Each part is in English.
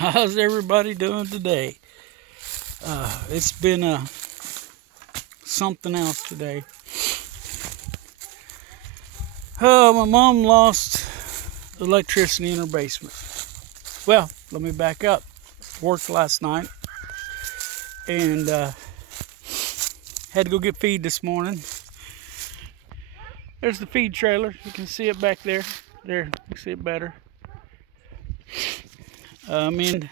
How's everybody doing today? It's been something else today. Oh, my mom lost electricity in her basement. Well, let me back up. Worked last night and had to go get feed this morning. There's the feed trailer. You can see it back there. There, you can see it better. And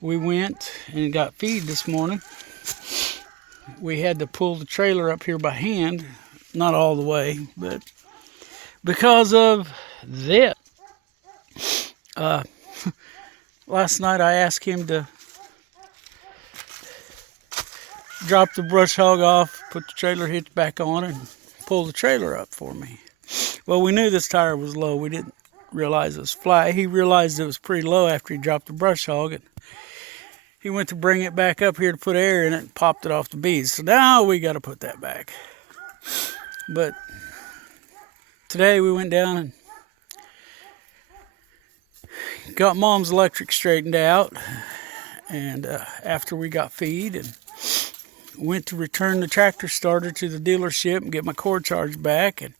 we went and got feed this morning. We had to pull the trailer up here by hand, not all the way, but because of this. Last night I asked him to drop the brush hog off, put the trailer hitch back on, and pull the trailer up for me. Well, we knew this tire was low. We didn't realize it was flat. He realized it was pretty low after he dropped the brush hog, and he went to bring it back up here to put air in it and popped it off the beads. So now we got to put that back. But today we went down and got Mom's electric straightened out, and after we got feed, and went to return the tractor starter to the dealership and get my cord charged back. And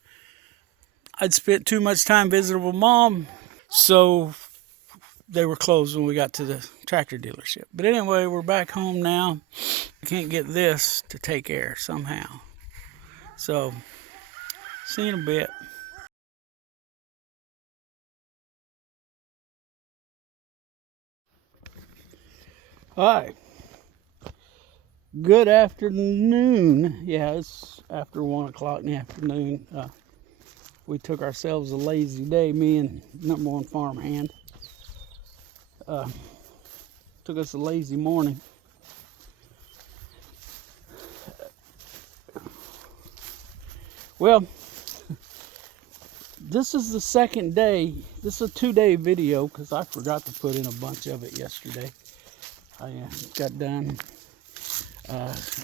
I'd spent too much time visiting with Mom, so they were closed when we got to the tractor dealership. But anyway, we're back home now. I can't get this to take air somehow. So, see you in a bit. Hi. Good afternoon. Yeah, it's after 1 o'clock in the afternoon. We took ourselves a lazy day, me and number one farmhand. Took us a lazy morning. Well, this is the second day. This is a 2-day video because I forgot to put in a bunch of it yesterday. I got done.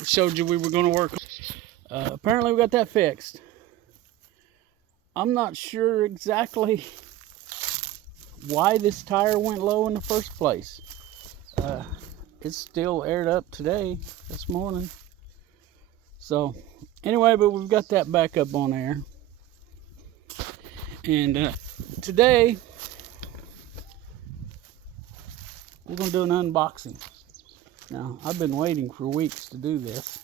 Showed you we were going to work. Apparently we got that fixed. I'm not sure exactly why this tire went low in the first place. It's still aired up today, this morning. So anyway, but we've got that back up on air. And today we're going to do an unboxing. Now, I've been waiting for weeks to do this.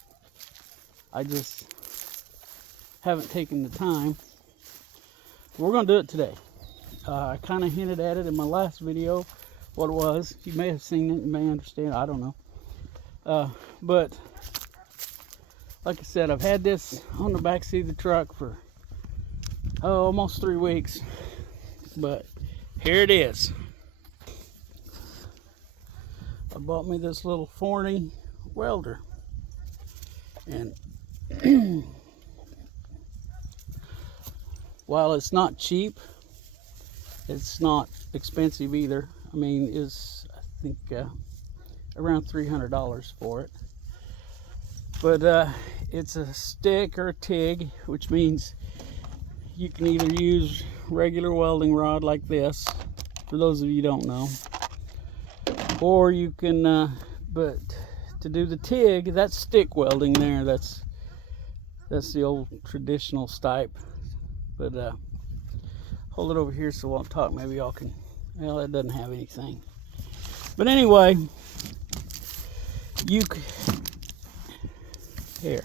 I just haven't taken the time. We're going to do it today. I kind of hinted at it in my last video, what it was. You may have seen it, you may understand, I don't know. But, like I said, I've had this on the back seat of the truck for almost 3 weeks. But, here it is. I bought me this little Forney welder, and while it's not cheap, it's not expensive either. I mean, it's I think around $300 for it. But it's a stick or a TIG, which means you can either use regular welding rod like this, for those of you who don't know, or you can, but to do the TIG, that's stick welding there. That's the old traditional type. But hold it over here so while I'm talking, maybe y'all can. Well, it doesn't have anything. But anyway, here.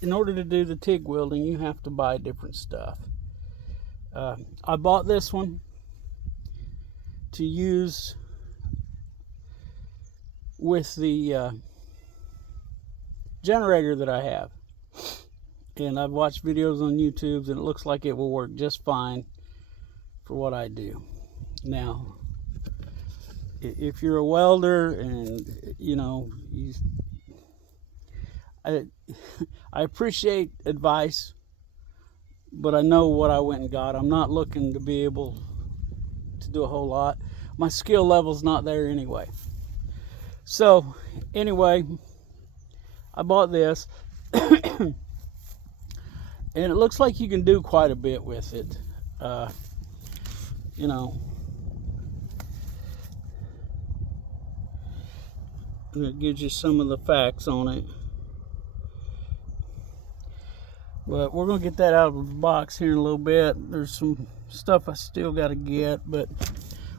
In order to do the TIG welding, you have to buy different stuff. I bought this one to use with the generator that I have, and I've watched videos on YouTube and it looks like it will work just fine for what I do. Now, if you're a welder and I appreciate advice, but I know what I went and got. I'm not looking to be able to do a whole lot. My skill level's not there anyway. So anyway, I bought this and it looks like you can do quite a bit with it. and it gives you some of the facts on it. But we're going to get that out of the box here in a little bit. There's some stuff I still got to get, but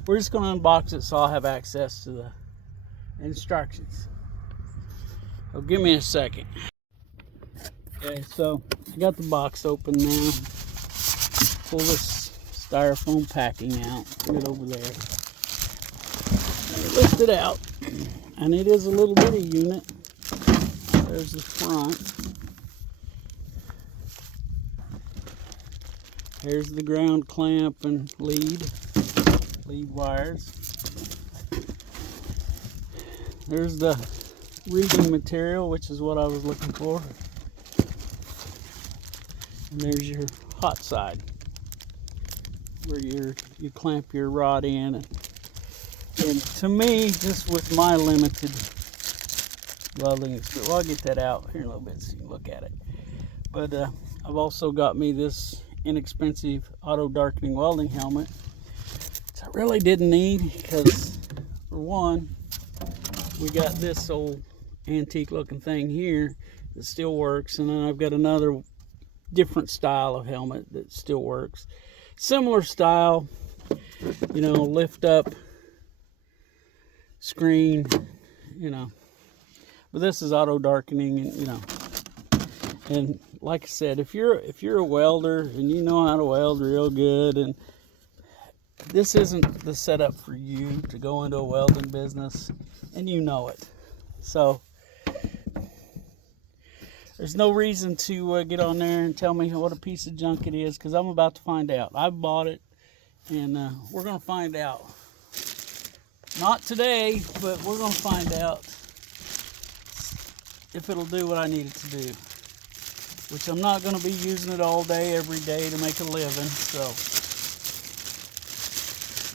we're just going to unbox it so I'll have access to the instructions. So give me a second. Okay, so I got the box open now. Pull this styrofoam packing out. Put it over there. And lift it out. And it is a little bitty unit. There's the front. Here's the ground clamp and lead wires. There's the reading material, which is what I was looking for. And there's your hot side, where you clamp your rod in. And to me, just with my limited welding experience, well, I'll get that out here in a little bit so you can look at it. But I've also got me this inexpensive auto darkening welding helmet, which I really didn't need, because for one, we got this old antique looking thing here that still works, and then I've got another different style of helmet that still works, similar style, you know, lift up screen, you know, but this is auto darkening, and you know, and like I said, if you're a welder and you know how to weld real good, and this isn't the setup for you to go into a welding business, and you know it, so there's no reason to get on there and tell me what a piece of junk it is, because I'm about to find out. I bought it, and we're going to find out. Not today, but we're going to find out if it'll do what I need it to do. Which I'm not going to be using it all day, every day to make a living. So,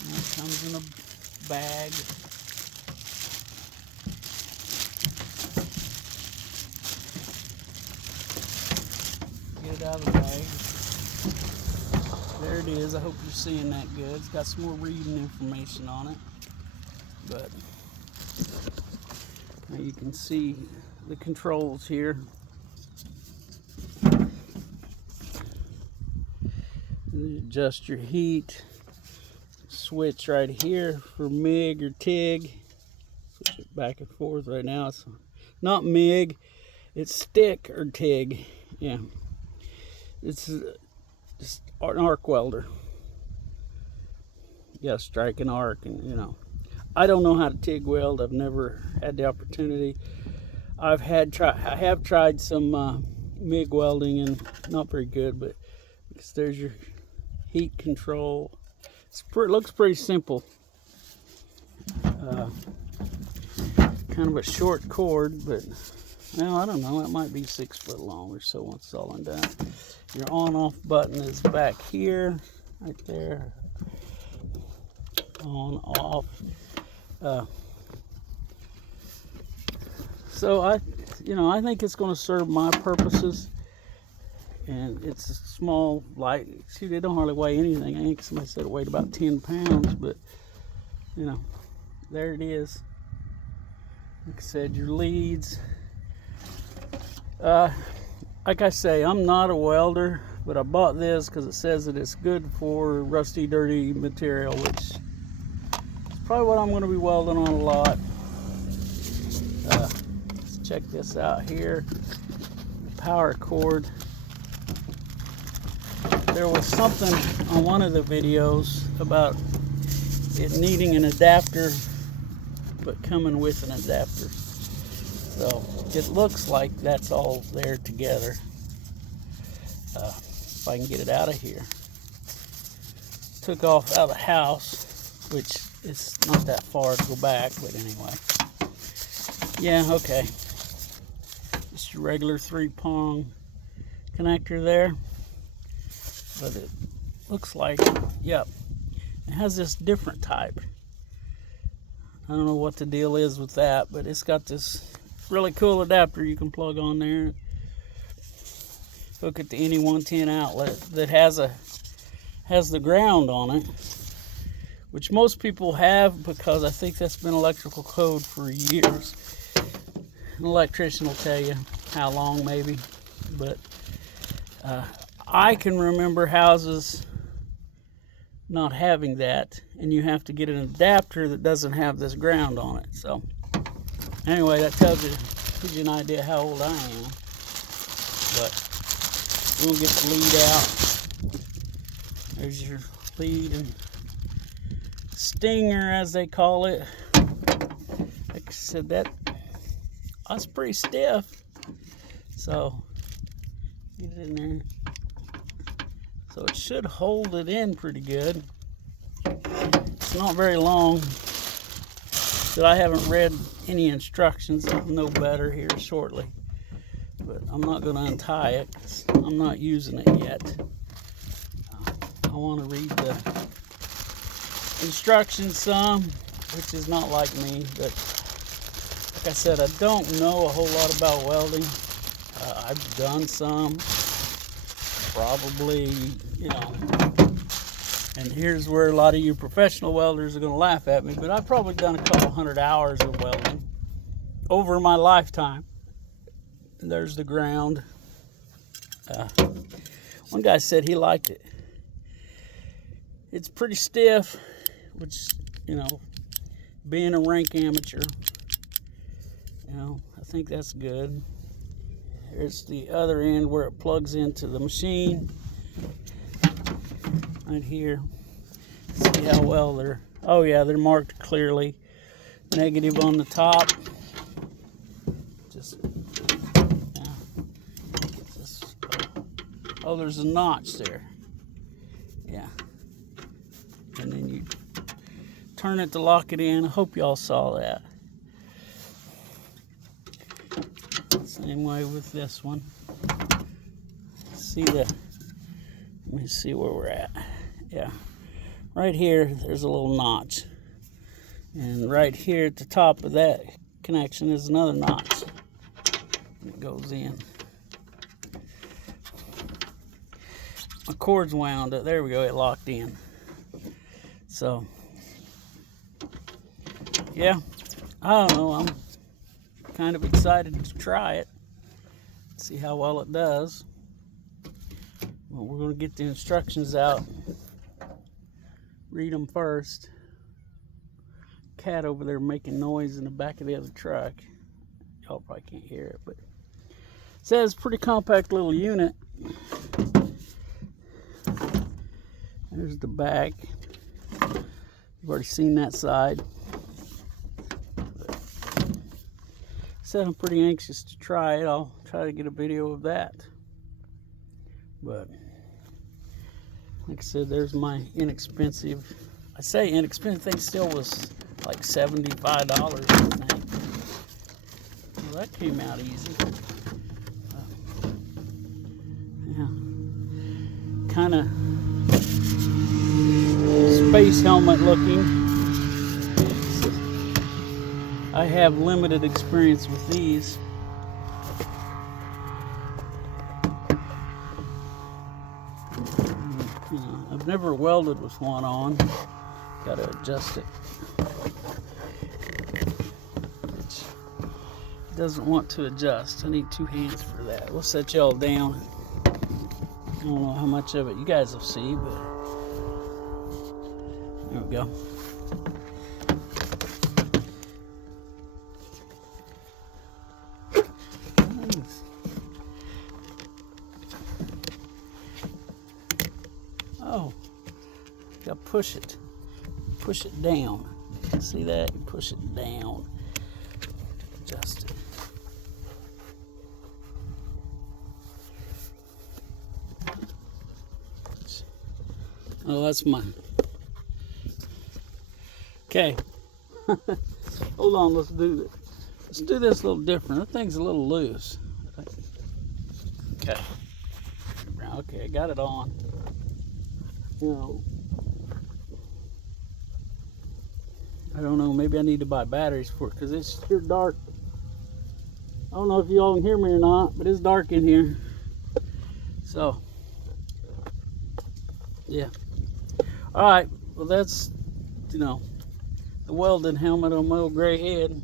it comes in a bag. Get it out of the bag. There it is. I hope you're seeing that good. It's got some more reading information on it. But now you can see the controls here. Adjust your heat. Switch right here for MIG or TIG. Switch it back and forth. Right now it's not MIG, it's stick or TIG. Yeah, it's just an arc welder. You gotta strike an arc, and you know, I don't know how to TIG weld. I've never had the opportunity. I have tried some MIG welding, and not very good, but there's your heat control. It looks pretty simple. Kind of a short cord, but well, I don't know, it might be 6 foot long or so once it's all done. Your on off button is back here, right there. On off. So I think it's going to serve my purposes. And it's a small, light, see, they don't hardly weigh anything. I think somebody said it weighed about 10 pounds, but you know, there it is. Like I said, your leads. Like I say, I'm not a welder, but I bought this because it says that it's good for rusty, dirty material, which is probably what I'm going to be welding on a lot. Let's check this out here. Power cord. There was something on one of the videos about it needing an adapter, but coming with an adapter. So it looks like that's all there together. If I can get it out of here. Took off out of the house, which is not that far to go back, but anyway. Yeah, okay. Just your regular 3-prong connector there. But it looks like, yep, it has this different type. I don't know what the deal is with that, but it's got this really cool adapter you can plug on there. Hook it to any 110 outlet that has the ground on it, which most people have, because I think that's been electrical code for years. an electrician will tell you how long maybe, but I can remember houses not having that, and you have to get an adapter that doesn't have this ground on it. So anyway, that gives you an idea how old I am. But we'll get the lead out. There's your lead and stinger, as they call it. Like I said, that's pretty stiff. So get it in there. So it should hold it in pretty good. It's not very long, but I haven't read any instructions. I'll know better here shortly. But I'm not going to untie it, 'cause I'm not using it yet. I want to read the instructions some, which is not like me, but like I said, I don't know a whole lot about welding. I've done some, probably, you know, and here's where a lot of you professional welders are going to laugh at me, but I've probably done a couple 100 hours of welding over my lifetime. And there's the ground. One guy said he liked it. It's pretty stiff, which, you know, being a rank amateur, you know, I think that's good. Here's the other end where it plugs into the machine. Right here. See how well they're, oh yeah, they're marked clearly. Negative on the top. Just, yeah. Get this. Oh, there's a notch there. Yeah. And then you turn it to lock it in. I hope y'all saw that. Same way with this one. See let me see where we're at. Yeah. Right here, there's a little notch. And right here at the top of that connection is another notch. And it goes in. My cord's wound up. There we go, it locked in. So, yeah, I don't know. I'm kind of excited to try it. See how well it does. Well, we're going to get the instructions out. Read them first. Cat over there making noise in the back of the other truck. Y'all probably can't hear it, but it says pretty compact little unit. There's the back. You've already seen that side. Said I'm pretty anxious to try it. I'll try to get a video of that. But like I said, there's my inexpensive. I say inexpensive. Thing still was like $75, I think. Well, that came out easy. Yeah, kind of space helmet looking. I have limited experience with these. I've never welded with one on. Got to adjust it. It doesn't want to adjust. I need two hands for that. We'll set y'all down. I don't know how much of it you guys will see, but there we go. Oh, you gotta push it down. See that? You push it down. Adjust it. Oh, that's mine. Okay. Hold on, let's do this. Let's do this a little different. That thing's a little loose. Okay. Okay, I got it on. You know, I don't know, maybe I need to buy batteries for it because it's sure dark. I don't know if you all can hear me or not, but it's dark in here. So, yeah. All right, well that's, you know, the welding helmet on my old gray head.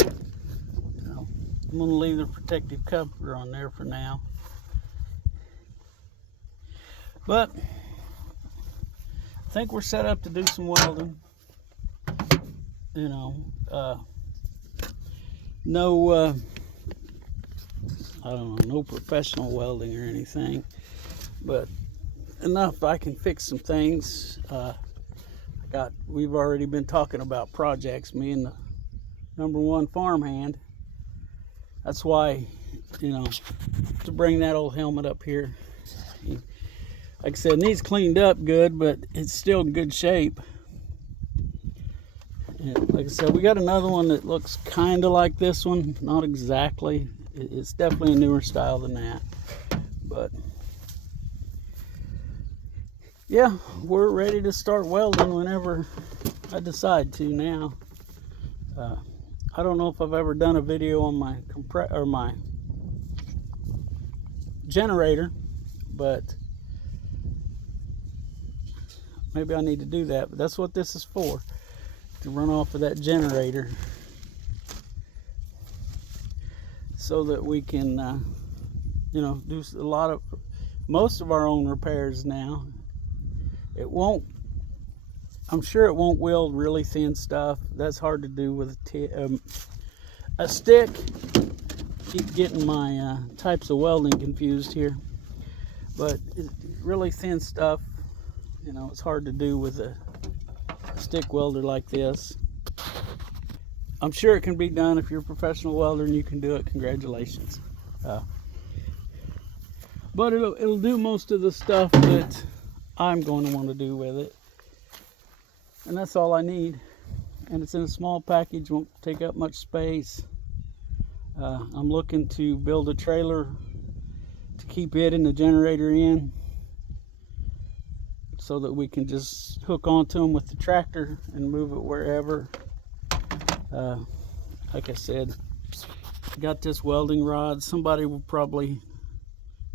I'm going to leave the protective cover on there for now. But I think we're set up to do some welding. You know, no, I don't know, no professional welding or anything, but enough I can fix some things. We've already been talking about projects, me and the #1 farmhand. That's why, you know, to bring that old helmet up here. Like I said, it needs cleaned up good, but it's still in good shape. And like I said, we got another one that looks kind of like this one. Not exactly. It's definitely a newer style than that. But yeah, we're ready to start welding whenever I decide to now. I don't know if I've ever done a video on my my generator, but maybe I need to do that. But that's what this is for, to run off of that generator, so that we can, you know, do most of our own repairs now. It won't. I'm sure it won't weld really thin stuff. That's hard to do with a stick. Keep getting my types of welding confused here. But really thin stuff, you know, it's hard to do with a stick welder like this. I'm sure it can be done if you're a professional welder and you can do it. Congratulations. But it'll do most of the stuff that I'm going to want to do with it. And that's all I need. And it's in a small package, won't take up much space. I'm looking to build a trailer to keep it and the generator in, so that we can just hook onto them with the tractor and move it wherever. Like I said, got this welding rod. Somebody will probably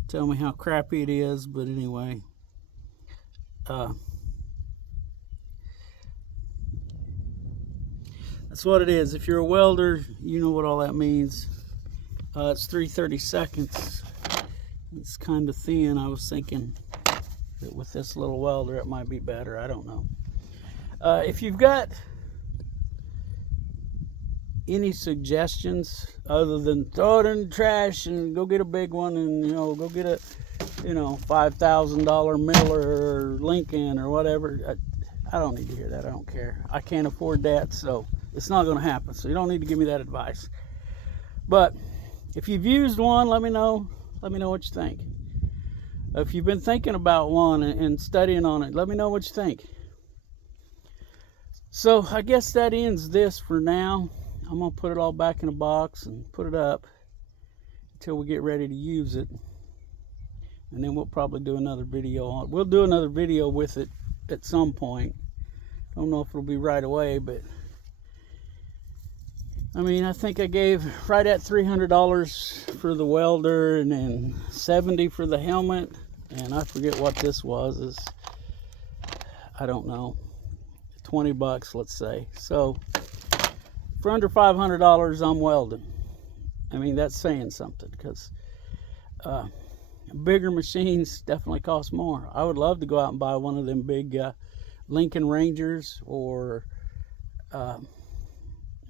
tell me how crappy it is, but anyway. That's what it is. If you're a welder, you know what all that means. It's 3/32. It's kind of thin. I was thinking that with this little welder it might be better. I don't know. If you've got any suggestions other than throw it in the trash and go get a big one, and, you know, go get a, you know, $5,000 Miller or Lincoln or whatever, I don't need to hear that. I don't care. I can't afford that, so it's not going to happen. So you don't need to give me that advice. But if you've used one, let me know. Let me know what you think. If you've been thinking about one and studying on it, let me know what you think. So I guess that ends this for now. I'm going to put it all back in a box and put it up until we get ready to use it. And then we'll probably do another video on it. We'll do another video with it at some point. Don't know if it'll be right away, but I mean, I think I gave right at $300 for the welder, and then $70 for the helmet, and I forget what this was. I don't know, $20, let's say. So for under $500, I'm welding. I mean, that's saying something, because bigger machines definitely cost more. I would love to go out and buy one of them big Lincoln Rangers, or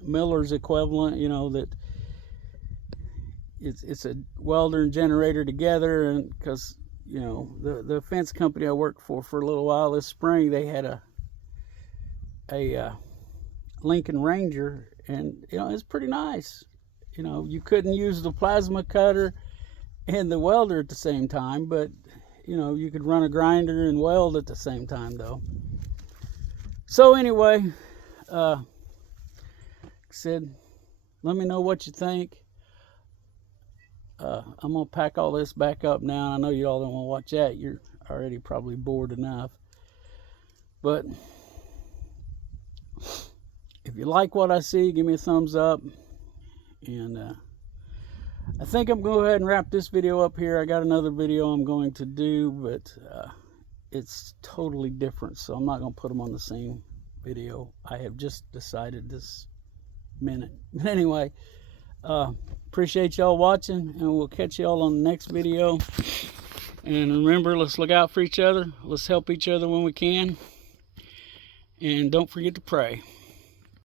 Miller's equivalent, you know, that it's a welder and generator together. And because, you know, the fence company I worked for a little while this spring, they had a Lincoln Ranger, and, you know, it's pretty nice. You know, you couldn't use the plasma cutter and the welder at the same time, but, you know, you could run a grinder and weld at the same time, though. So anyway, said, let me know what you think. I'm gonna pack all this back up now. I know you all don't want to watch that. You're already probably bored enough. But if you like what I see, give me a thumbs up. And I think I'm going to go ahead and wrap this video up here. I got another video I'm going to do, but it's totally different, so I'm not going to put them on the same video. I have just decided this minute. But anyway, appreciate y'all watching, and we'll catch y'all on the next video. And remember, let's look out for each other. Let's help each other when we can. And don't forget to pray.